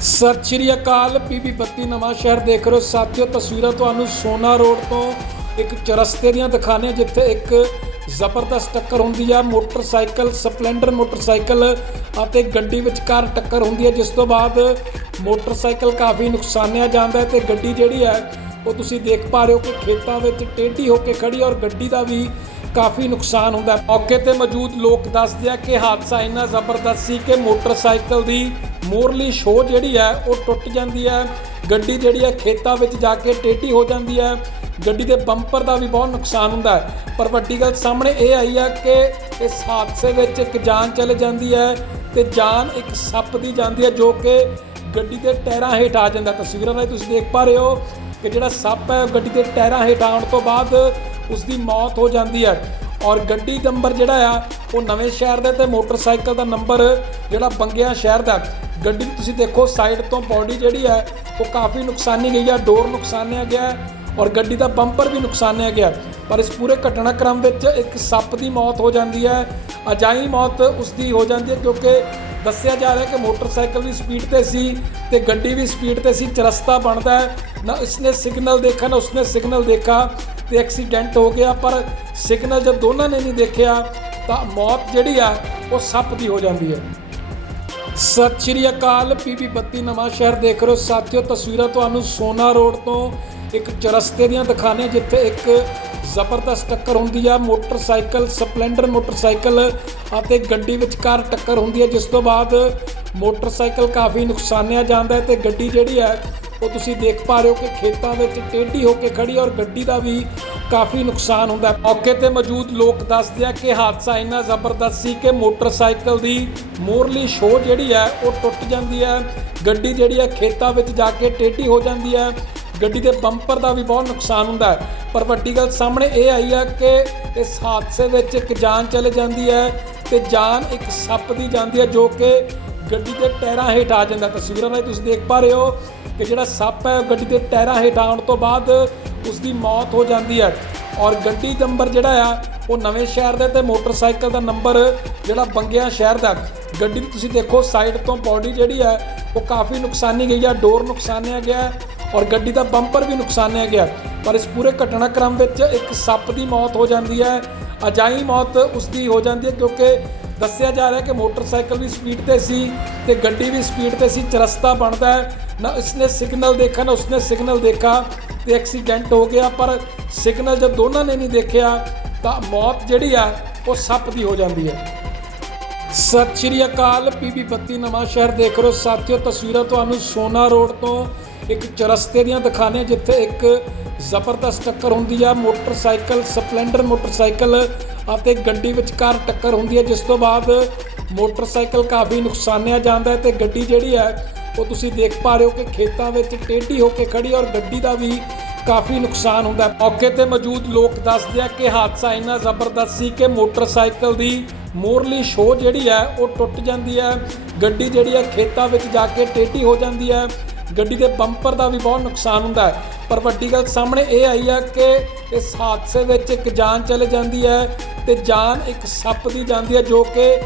ਸਤਿ ਸ਼੍ਰੀ ਅਕਾਲ ਪੀਬੀ 32 ਨਵਾਂ ਸ਼ਹਿਰ ਦੇਖ ਰਹੇ ਹੋ। ਸਾਥੀਓ, ਤਸਵੀਰਾਂ ਤੁਹਾਨੂੰ ਸੋਨਾ ਰੋਡ ਤੋਂ ਇੱਕ ਚਰਸਤੇ ਦੀਆਂ ਦਿਖਾਉਂਦੇ ਹਾਂ, ਜਿੱਥੇ ਇੱਕ ਜ਼ਬਰਦਸਤ ਟੱਕਰ ਹੁੰਦੀ ਆ। ਮੋਟਰਸਾਈਕਲ, ਸਪਲੈਂਡਰ ਮੋਟਰਸਾਈਕਲ ਅਤੇ ਗੱਡੀ ਵਿਚਕਾਰ ਟੱਕਰ ਹੁੰਦੀ ਹੈ ਜਿਸ ਤੋਂ ਬਾਅਦ ਮੋਟਰਸਾਈਕਲ ਕਾਫੀ ਨੁਕਸਾਨਿਆ ਜਾਂਦਾ ਹੈ ਤੇ ਗੱਡੀ ਜਿਹੜੀ ਹੈ, ਉਹ ਤੁਸੀਂ ਦੇਖ ਪਾ ਰਹੇ ਹੋ ਕਿ ਖੇਤਾਂ ਵਿੱਚ ਟੇਢੀ ਹੋ ਕੇ ਖੜੀ ਔਰ ਗੱਡੀ ਦਾ ਵੀ ਕਾਫੀ ਨੁਕਸਾਨ ਹੁੰਦਾ ਮੌਕੇ ਤੇ ਮੌਜੂਦ ਲੋਕ ਦੱਸਦੇ ਆ ਕਿ ਹਾਦਸਾ ਇੰਨਾ ਜ਼ਬਰਦਸਤ ਸੀ ਕਿ ਮੋਟਰਸਾਈਕਲ ਦੀ ਮੋਰਲੀ ਸ਼ੋ ਜਿਹੜੀ ਹੈ ਉਹ ਟੁੱਟ ਜਾਂਦੀ ਹੈ ਗੱਡੀ ਜਿਹੜੀ ਹੈ ਖੇਤਾਂ ਵਿੱਚ ਜਾ ਕੇ ਟੇਢੀ ਹੋ ਜਾਂਦੀ ਹੈ ਗੱਡੀ ਦੇ ਬੰਪਰ ਦਾ ਵੀ ਬਹੁਤ ਨੁਕਸਾਨ ਹੁੰਦਾ ਹੈ। ਪਰ ਵੱਡੀ ਗੱਲ ਸਾਹਮਣੇ ਇਹ ਆਈ ਹੈ ਕਿ ਇਸ ਹਾਦਸੇ ਵਿੱਚ ਇੱਕ ਜਾਨ ਚਲੇ ਜਾਂਦੀ ਹੈ ਤੇ ਜਾਨ ਇੱਕ ਸੱਪ ਦੀ ਜਾਂਦੀ ਹੈ ਜੋ ਕਿ ਗੱਡੀ ਦੇ ਟਾਇਰਾਂ ਹੇਠ ਆ ਜਾਂਦਾ। ਤਸਵੀਰਾਂ ਰਾਹੀਂ ਤੁਸੀਂ ਦੇਖ ਪਾ ਰਹੇ ਹੋ ਕਿ ਜਿਹੜਾ ਸੱਪ ਹੈ ਗੱਡੀ ਦੇ ਟਾਇਰਾਂ ਹੇਠ ਆਉਣ ਤੋਂ ਬਾਅਦ ਉਸ ਦੀ ਮੌਤ ਹੋ ਜਾਂਦੀ ਹੈ। ਔਰ ਗੱਡੀ ਨੰਬਰ ਜਿਹੜਾ ਆ, ਉਹ ਨਵੇਂ ਸ਼ਹਿਰ ਦਾ ਤੇ ਮੋਟਰਸਾਈਕਲ ਦਾ ਨੰਬਰ ਜਿਹੜਾ ਬੰਗਿਆ ਸ਼ਹਿਰ ਦਾ ਗੱਡੀ ਦੀ ਤੁਸੀਂ ਦੇਖੋ ਸਾਈਡ ਤੋਂ ਬਾਡੀ ਜਿਹੜੀ ਹੈ, ਉਹ ਕਾਫੀ ਨੁਕਸਾਨੀ ਗਈ ਹੈ ਡੋਰ ਨੁਕਸਾਨਿਆ ਗਿਆ ਔਰ ਗੱਡੀ ਦਾ ਬੰਪਰ ਵੀ ਨੁਕਸਾਨਿਆ ਗਿਆ ਪਰ ਇਸ ਪੂਰੇ ਘਟਨਾਕ੍ਰਮ ਵਿੱਚ ਇੱਕ ਸੱਪ ਦੀ ਮੌਤ ਹੋ ਜਾਂਦੀ ਹੈ ਅਜਾਈ ਮੌਤ ਉਸ ਦੀ ਹੋ ਜਾਂਦੀ ਹੈ ਕਿਉਂਕਿ ਦੱਸਿਆ ਜਾ ਰਿਹਾ ਕਿ ਮੋਟਰਸਾਈਕਲ ਵੀ ਸਪੀਡ ਤੇ ਸੀ ਤੇ ਗੱਡੀ ਵੀ ਸਪੀਡ ਤੇ ਸੀ, ਚਰਸਤਾ ਬਣਦਾ ਹੈ। ਨਾ ਇਸਨੇ ਸਿਗਨਲ ਦੇਖਾ ਨਾ ਉਸਨੇ ਸਿਗਨਲ ਦੇਖਾ ਤੇ ਐਕਸੀਡੈਂਟ ਹੋ ਗਿਆ, ਪਰ ਸਿਗਨਲ ਜਦ ਦੋਨਾਂ ਨੇ ਨਹੀਂ ਦੇਖਿਆ ਤਾਂ ਮੌਤ ਜਿਹੜੀ ਆ ਉਹ ਸੱਪ ਦੀ ਹੋ ਜਾਂਦੀ ਹੈ। ਸਤਿ ਸ਼੍ਰੀ ਅਕਾਲ ਪੀਬੀ 32 ਨਵਾਂ ਸ਼ਹਿਰ ਦੇਖ ਰਹੇ ਹੋ। ਸਾਥੀਓ, ਤਸਵੀਰਾਂ ਤੁਹਾਨੂੰ ਸੋਨਾ ਰੋਡ ਤੋਂ ਇੱਕ ਚਰਸਤੇ ਦੀਆਂ ਦਿਖਾਉਂਦੇ ਹਾਂ, ਜਿੱਥੇ ਇੱਕ ਜ਼ਬਰਦਸਤ ਟੱਕਰ ਹੁੰਦੀ ਆ। ਮੋਟਰਸਾਈਕਲ, ਸਪਲੈਂਡਰ ਮੋਟਰਸਾਈਕਲ ਅਤੇ ਗੱਡੀ ਵਿਚਕਾਰ ਟੱਕਰ ਹੁੰਦੀ ਹੈ ਜਿਸ ਤੋਂ ਬਾਅਦ ਮੋਟਰਸਾਈਕਲ ਕਾਫੀ ਨੁਕਸਾਨਿਆ ਜਾਂਦਾ ਹੈ ਤੇ ਗੱਡੀ ਜਿਹੜੀ ਹੈ ਉਹ ਤੁਸੀਂ ਦੇਖ ਪਾ ਰਹੇ ਹੋ ਕਿ ਖੇਤਾਂ ਵਿੱਚ ਟੇਢੀ ਹੋ ਕੇ ਖੜੀ ਔਰ ਗੱਡੀ ਦਾ ਵੀ ਕਾਫੀ ਨੁਕਸਾਨ ਹੁੰਦਾ ਮੌਕੇ ਤੇ ਮੌਜੂਦ ਲੋਕ ਦੱਸਦੇ ਆ ਕਿ ਹਾਦਸਾ ਇੰਨਾ ਜ਼ਬਰਦਸਤ ਸੀ ਕਿ ਮੋਟਰਸਾਈਕਲ ਦੀ ਮੋਰਲੀ ਸ਼ੋ ਜਿਹੜੀ ਹੈ, ਉਹ ਟੁੱਟ ਜਾਂਦੀ ਹੈ। ਗੱਡੀ ਜਿਹੜੀ ਹੈ, ਖੇਤਾਂ ਵਿੱਚ ਜਾ ਕੇ ਟੇਢੀ ਹੋ ਜਾਂਦੀ ਹੈ। ਗੱਡੀ ਦੇ ਬੰਪਰ ਦਾ ਵੀ ਬਹੁਤ ਨੁਕਸਾਨ ਹੁੰਦਾ ਹੈ। ਪਰ ਵੱਡੀ ਗੱਲ ਸਾਹਮਣੇ ਇਹ ਆਈ ਹੈ ਕਿ ਇਸ ਹਾਦਸੇ ਵਿੱਚ ਇੱਕ ਜਾਨ ਚਲੇ ਜਾਂਦੀ ਹੈ ਤੇ ਜਾਨ ਇੱਕ ਸੱਪ ਦੀ ਜਾਂਦੀ ਹੈ ਜੋ ਕਿ ਗੱਡੀ ਦੇ ਟਾਇਰਾਂ ਹੇਠ ਆ ਜਾਂਦਾ। ਤਸਵੀਰਾਂ ਰਾਹੀਂ ਤੁਸੀਂ ਦੇਖ ਪਾ ਰਹੇ ਹੋ ਕਿ ਜਿਹੜਾ ਸੱਪ ਹੈ, ਉਹ ਗੱਡੀ ਦੇ ਟਾਇਰਾਂ ਹੇਠ ਆਉਣ ਤੋਂ ਬਾਅਦ ਉਸ ਦੀ ਮੌਤ ਹੋ ਜਾਂਦੀ ਹੈ। ਔਰ ਗੱਡੀ ਨੰਬਰ ਜਿਹੜਾ ਆ, ਉਹ ਨਵੇਂ ਸ਼ਹਿਰ ਦੇ ਤੇ ਮੋਟਰਸਾਈਕਲ ਦਾ ਨੰਬਰ ਜਿਹੜਾ ਬੰਗਿਆ ਸ਼ਹਿਰ ਦਾ ਗੱਡੀ ਦੀ ਤੁਸੀਂ ਦੇਖੋ, ਸਾਈਡ ਤੋਂ ਬਾਡੀ ਜਿਹੜੀ ਹੈ, ਉਹ ਕਾਫੀ ਨੁਕਸਾਨੀ ਗਈ ਆ, ਡੋਰ ਨੁਕਸਾਨਿਆ ਗਿਆ ਔਰ ਗੱਡੀ ਦਾ ਬੰਪਰ ਵੀ ਨੁਕਸਾਨਿਆ ਗਿਆ ਪਰ ਇਸ ਪੂਰੇ ਘਟਨਾਕ੍ਰਮ ਵਿੱਚ ਇੱਕ ਸੱਪ ਦੀ ਮੌਤ ਹੋ ਜਾਂਦੀ ਹੈ। ਅਜਾਈ ਮੌਤ ਉਸ ਦੀ ਹੋ ਜਾਂਦੀ ਹੈ ਕਿਉਂਕਿ ਦੱਸਿਆ ਜਾ ਰਿਹਾ ਕਿ ਮੋਟਰਸਾਈਕਲ ਵੀ ਸਪੀਡ ਤੇ ਸੀ ਤੇ ਗੱਡੀ ਵੀ ਸਪੀਡ ਤੇ ਸੀ, ਚਰਸਤਾ ਬਣਦਾ ਹੈ। ਨਾ ਇਸਨੇ ਸਿਗਨਲ ਦੇਖਾ ਨਾ ਉਸਨੇ ਸਿਗਨਲ ਦੇਖਾ ਤੇ ਐਕਸੀਡੈਂਟ ਹੋ ਗਿਆ, ਪਰ ਸਿਗਨਲ ਜਦ ਦੋਨਾਂ ਨੇ ਨਹੀਂ ਦੇਖਿਆ, ਤਾਂ ਮੌਤ ਜਿਹੜੀ ਆ, ਉਹ ਸੱਪ ਦੀ ਹੋ ਜਾਂਦੀ ਹੈ। ਸਤਿ ਸ਼੍ਰੀ ਅਕਾਲ ਪੀਬੀ 32 ਨਵਾਂ ਸ਼ਹਿਰ ਦੇਖ ਰਹੇ ਹੋ। ਸਾਥੀਓ, ਤਸਵੀਰਾਂ ਤੁਹਾਨੂੰ ਸੋਨਾ ਰੋਡ ਤੋਂ ਇੱਕ ਚਰਸਤੇ ਦੀਆਂ ਦਿਖਾਉਂਦੇ ਹਾਂ, ਜਿੱਥੇ ਇੱਕ ਜ਼ਬਰਦਸਤ ਟੱਕਰ ਹੁੰਦੀ ਆ, ਮੋਟਰਸਾਈਕਲ, ਸਪਲੈਂਡਰ ਮੋਟਰਸਾਈਕਲ ਅਤੇ ਗੱਡੀ ਵਿਚਕਾਰ ਟੱਕਰ ਹੁੰਦੀ ਹੈ ਜਿਸ ਤੋਂ ਬਾਅਦ ਮੋਟਰਸਾਈਕਲ ਕਾਫੀ ਨੁਕਸਾਨਿਆ ਜਾਂਦਾ ਹੈ ਤੇ ਗੱਡੀ ਜਿਹੜੀ ਹੈ, ਉਹ ਤੁਸੀਂ ਦੇਖ ਪਾ ਰਹੇ ਹੋ ਕਿ ਖੇਤਾਂ ਵਿੱਚ ਟੇਢੀ ਹੋ ਕੇ ਖੜੀ ਔਰ ਗੱਡੀ ਦਾ ਵੀ ਕਾਫੀ ਨੁਕਸਾਨ ਹੁੰਦਾ ਹੈ। ਮੌਕੇ ਤੇ ਮੌਜੂਦ ਲੋਕ ਦੱਸਦੇ ਆ ਕਿ ਹਾਦਸਾ ਇੰਨਾ ਜ਼ਬਰਦਸਤ ਸੀ ਕਿ ਮੋਟਰਸਾਈਕਲ ਦੀ ਮੋਰਲੀ ਸ਼ੋ ਜਿਹੜੀ ਹੈ, ਉਹ ਟੁੱਟ ਜਾਂਦੀ ਹੈ। ਗੱਡੀ ਜਿਹੜੀ ਹੈ, ਖੇਤਾਂ ਵਿੱਚ ਜਾ ਕੇ ਟੇਢੀ ਹੋ ਜਾਂਦੀ ਹੈ। ਗੱਡੀ ਦੇ ਬੰਪਰ ਦਾ ਵੀ ਬਹੁਤ ਨੁਕਸਾਨ ਹੁੰਦਾ ਹੈ। ਪਰ ਵੱਡੀ ਗੱਲ ਸਾਹਮਣੇ ਇਹ ਆਈ ਹੈ ਕਿ ਇਸ ਹਾਦਸੇ ਵਿੱਚ ਇੱਕ ਜਾਨ ਚਲੇ ਜਾਂਦੀ ਹੈ ਤੇ ਜਾਨ ਇੱਕ ਸੱਪ ਦੀ ਜਾਂਦੀ ਹੈ ਜੋ ਕਿ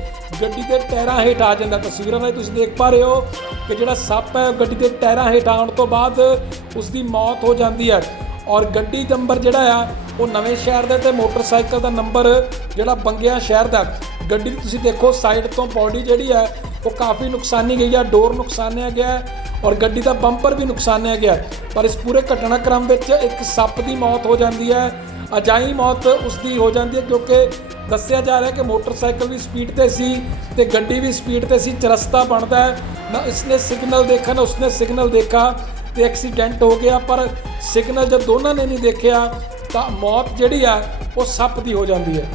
ਗੱਡੀ ਦੇ ਟਾਇਰਾਂ ਹੇਠ ਆ ਜਾਂਦਾ। ਤਸਵੀਰਾਂ ਰਾਹੀਂ ਤੁਸੀਂ ਦੇਖ ਪਾ ਰਹੇ ਹੋ ਕਿ ਜਿਹੜਾ ਸੱਪ ਹੈ ਗੱਡੀ ਦੇ ਟਾਇਰਾਂ ਹੇਠ ਆਉਣ ਤੋਂ ਬਾਅਦ ਉਸ ਦੀ ਮੌਤ ਹੋ ਜਾਂਦੀ ਹੈ। ਔਰ ਗੱਡੀ ਨੰਬਰ ਜਿਹੜਾ ਆ, ਉਹ ਨਵੇਂ ਸ਼ਹਿਰ ਦਾ ਤੇ ਮੋਟਰਸਾਈਕਲ ਦਾ ਨੰਬਰ ਜਿਹੜਾ ਬੰਗਿਆ ਸ਼ਹਿਰ ਦਾ। ਗੱਡੀ ਤੁਸੀਂ ਦੇਖੋ, ਸਾਈਡ ਤੋਂ ਬਾਡੀ ਜਿਹੜੀ ਹੈ, ਉਹ ਕਾਫੀ ਨੁਕਸਾਨੀ ਗਈ ਆ, ਡੋਰ ਨੁਕਸਾਨਿਆ ਗਿਆ ਔਰ ਗੱਡੀ ਦਾ ਬੰਪਰ ਵੀ ਨੁਕਸਾਨਿਆ ਗਿਆ ਪਰ ਇਸ ਪੂਰੇ ਘਟਨਾਕ੍ਰਮ ਵਿੱਚ ਇੱਕ ਸੱਪ ਦੀ ਮੌਤ ਹੋ ਜਾਂਦੀ ਹੈ। ਅਜਾਈ ਮੌਤ ਉਸ ਦੀ ਹੋ ਜਾਂਦੀ ਹੈ ਕਿਉਂਕਿ ਦੱਸਿਆ ਜਾ ਰਿਹਾ ਕਿ ਮੋਟਰਸਾਈਕਲ ਵੀ ਸਪੀਡ ਤੇ ਸੀ ਤੇ ਗੱਡੀ ਵੀ ਸਪੀਡ ਤੇ ਸੀ, ਚਰਸਤਾ ਬਣਦਾ ਹੈ। ਨਾ ਇਸਨੇ ਸਿਗਨਲ ਦੇਖਾ ਨਾ ਉਸਨੇ ਸਿਗਨਲ ਦੇਖਾ ਤੇ ਐਕਸੀਡੈਂਟ ਹੋ ਗਿਆ। ਪਰ ਸਿਗਨਲ ਜਦ ਦੋਨਾਂ ਨੇ ਨਹੀਂ ਦੇਖਿਆ ਤਾਂ ਮੌਤ ਜਿਹੜੀ ਆ ਉਹ ਸੱਪ ਦੀ ਹੋ ਜਾਂਦੀ ਹੈ।